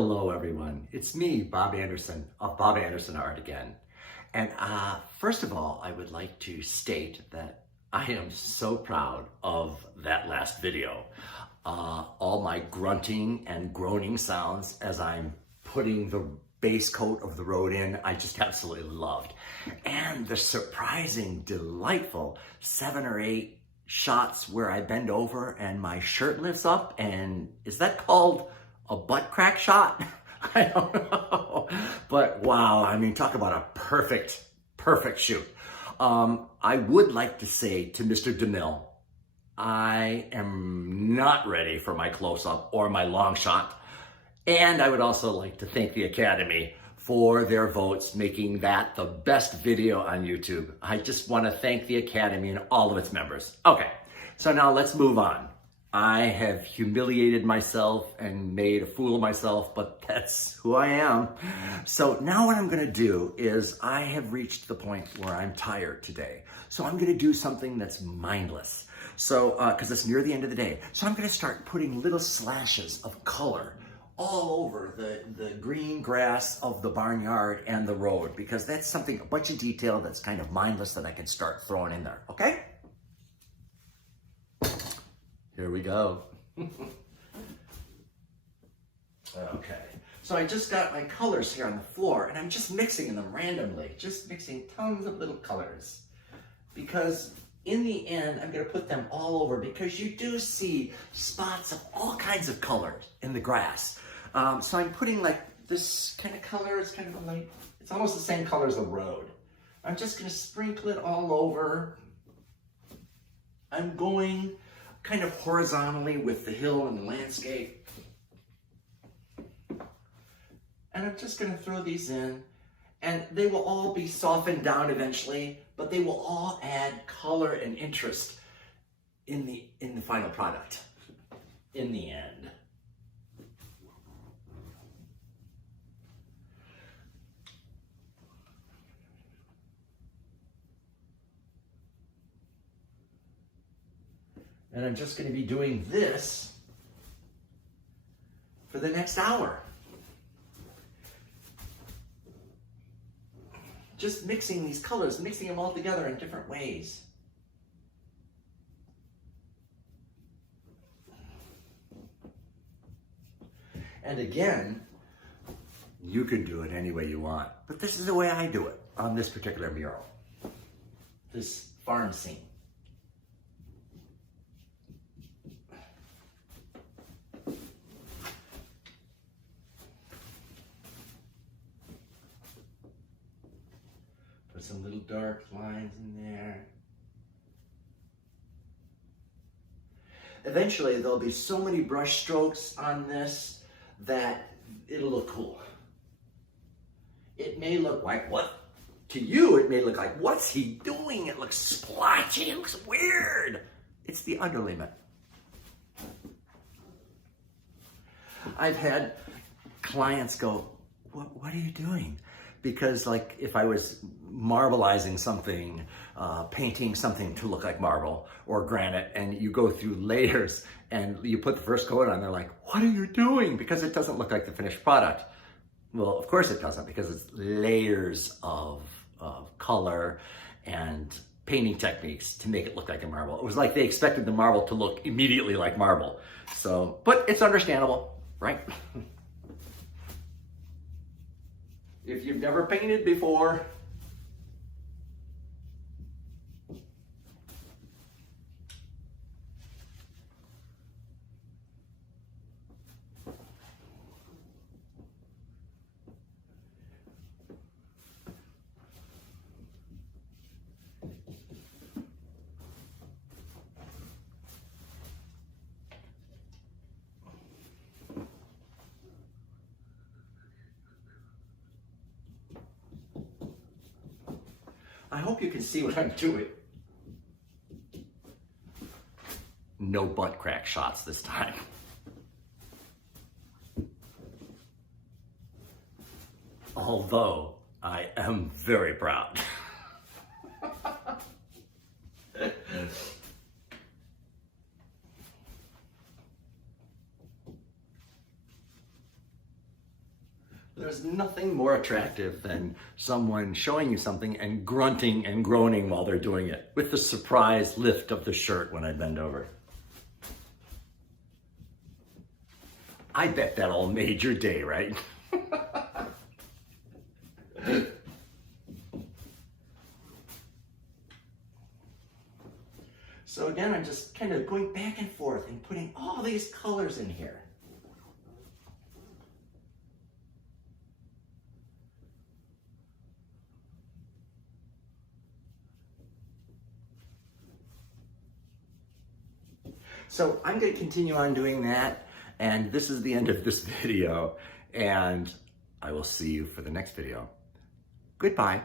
Hello everyone, it's me, Bob Anderson of Bob Anderson Art again. And first of all, I would like to state that I am so proud of that last video. All my grunting and groaning sounds as I'm putting the base coat of the road in, I just absolutely loved. And the surprising, delightful 7 or 8 shots where I bend over and my shirt lifts up, and is that called a butt crack shot? I don't know. But wow, I mean, talk about a perfect shoot. I would like to say to Mr. DeMille, I am not ready for my close-up or my long shot. And I would also like to thank the Academy for their votes, making that the best video on YouTube. I just want to thank the Academy and all of its members. Okay, so now let's move on. I have humiliated myself and made a fool of myself, but that's who I am. So now what I'm gonna do is I have reached the point where I'm tired today. So I'm gonna do something that's mindless. So, cause it's near the end of the day. So I'm gonna start putting little slashes of color all over the green grass of the barnyard and the road, because that's something, a bunch of detail that's kind of mindless that I can start throwing in there, okay? Here we go. Okay, so I just got my colors here on the floor and I'm just mixing them randomly, just mixing tons of little colors. Because in the end, I'm gonna put them all over, because you do see spots of all kinds of colors in the grass. So I'm putting like this kind of color, it's kind of like, it's almost the same color as the road. I'm just gonna sprinkle it all over. I'm going kind of horizontally with the hill and the landscape. And I'm just gonna throw these in, and they will all be softened down eventually, but they will all add color and interest in the final product, in the end. And I'm just going to be doing this for the next hour. Just mixing these colors, mixing them all together in different ways. And again, you can do it any way you want, but this is the way I do it on this particular mural, this farm scene. Put some little dark lines in there. Eventually, there'll be so many brush strokes on this that it'll look cool. It may look like, what? To you, it may look like, what's he doing? It looks splotchy, it looks weird. It's the underlayment. I've had clients go, what are you doing? Because like if I was marbleizing something, painting something to look like marble or granite, and you go through layers and you put the first coat on, they're like, what are you doing? Because it doesn't look like the finished product. Well, of course it doesn't, because it's layers of color and painting techniques to make it look like a marble. It was like they expected the marble to look immediately like marble. So, but it's understandable, right? If you've never painted before, I hope you can see what I'm doing. No butt crack shots this time. Although I am very proud. There's nothing more attractive than someone showing you something and grunting and groaning while they're doing it, with the surprise lift of the shirt when I bend over. I bet that all made your day, right? So again, I'm just kind of going back and forth and putting all these colors in here. So I'm going to continue on doing that, and this is the end of this video, and I will see you for the next video. Goodbye.